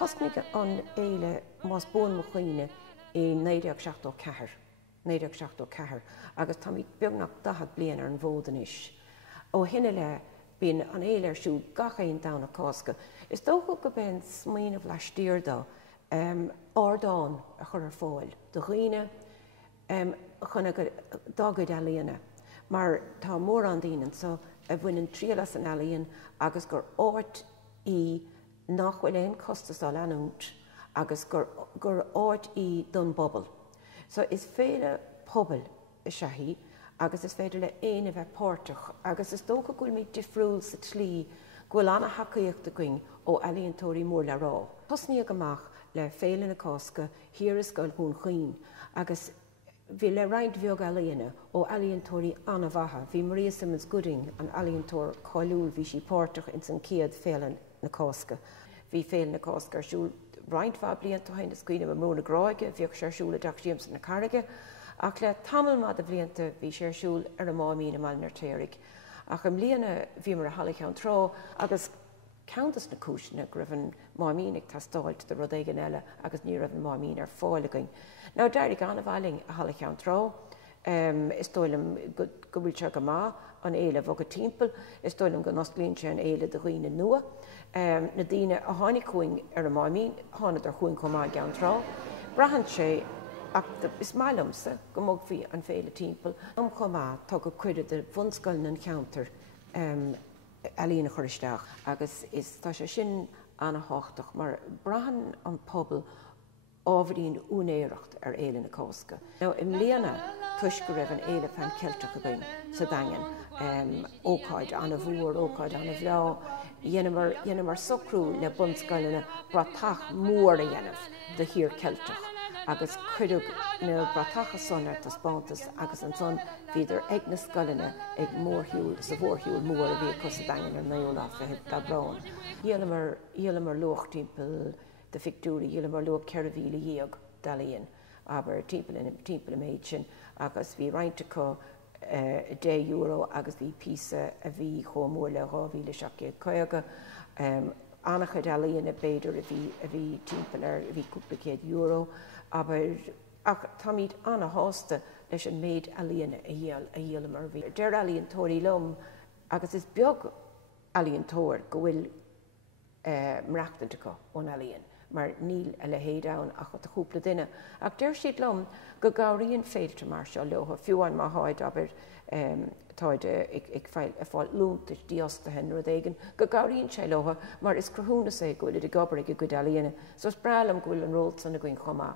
Thosnig an éile más bún mo chuoine I 1974. 1974 agus tá mí beagnach 10 bliain ar an bhódan is. Ó hinne le bín an éile ar siú gachaon dana Cásca. Is dócha go ben smaoinemh leistíir dá ardáin a chur ar fáil. Do chuoine chuna dagad ealaíonna. Mar tá mór an daoine so a bhaineann tríalas an ealaíon agus gur áit I nachhfuil éon costas á leanúnt agus gur áit I don bobal. So is féile pobl I sehí agus is féidir le éana bheith páirteach agus is dócha gúil mí difriúil sa tlí gúil anna hacaíocht a going ó ealaíontóirí mór le rá. Thosníodh amach le Féile na Cásca hir is goil hún chuoin agus bhí le roinnt bheag ealaíonna ó ealaíontóirí anna bhatha. Bhí Maria Simmons Gooding an ealaíontóir cáiliúil bhí sí páirteach in san céad Féile na Cásca. Bhí Féile na Cásca ar siúil roinnt bha blianta hain na scuoine a mróna gráige, bhíoh sé ar siúil a Dach James na Carige, ach le tamil mad a blianta bhí sé ar siúil ar a mámína malnar téirigh. Ach am líana bhí mar a halachán trá agus countess na cúisina go raibh an mámínig tá stáilt de rud éigean eile agus ní raibh an mámín ar fáil againn. Ná deirigh gan a bhailing a halachán trá, is dóilm go bhfuil se go má an éile bhag a timppel, is dóilm go noslíonn sé an éile de chuoine nua. Na dtíine a tháinig chuing ar a máimín, tháinig ar chuing chomá gan trá. Brahan sé ach is mailamsa go móg bhí an Féile timppel. Am chomá tá go cuiide de bhunscoiln an cheantar ealaíonna choristeach agus is tá sé sin anna háchtach mar brahan an pobl ábhríonn únéireacht ar éile na Cásca. Now im líana tuis go raibh an éile fan ceilteach a gcuin sa daingean ócáid anna bhuair, ócáid anna bhlá, dhéanamh mar socrú le bunscoilna bratach mór a dhéanamh de hir ceilteach agus cuireadh na bratacha sonar tá spántas agus an son bhíidir ag na scoilna ag mórthiúil sa bhórthiúil mór a bhí cos a daingean ar naolach a hit dá brán. Dhéanamh luach timppel de fictúri dhéanamh luach ceir a bhíle dhéag dalíonn aber timppel méid sin agus bhí roinnte có €10 agus bhí písa a bhí chomór le 2,750 annachad ealaíonna beidir a bhí timppel ar a bhí cúplacéad euro aber ach tá míad anna hásta leis an méid ealaíonna a dhéal mar bhí. Deir ealaíontóirí lom agus is beag ealaíontóir go bhfuil mreachtainte có ón ealaíon mar níl a le héadán a chut a chúpla duine. Ach deir siad lom go gabhraíonn féilte mar seo leotha fiúin má háid aber táid ag fáil lúntais díostathe rud éigean go gabhraíonn sé leotha mar is cruthúna sé go bhfuil i gobar ag go ealaíonna. So is brelam go bhfuil an rót sanna going chomá.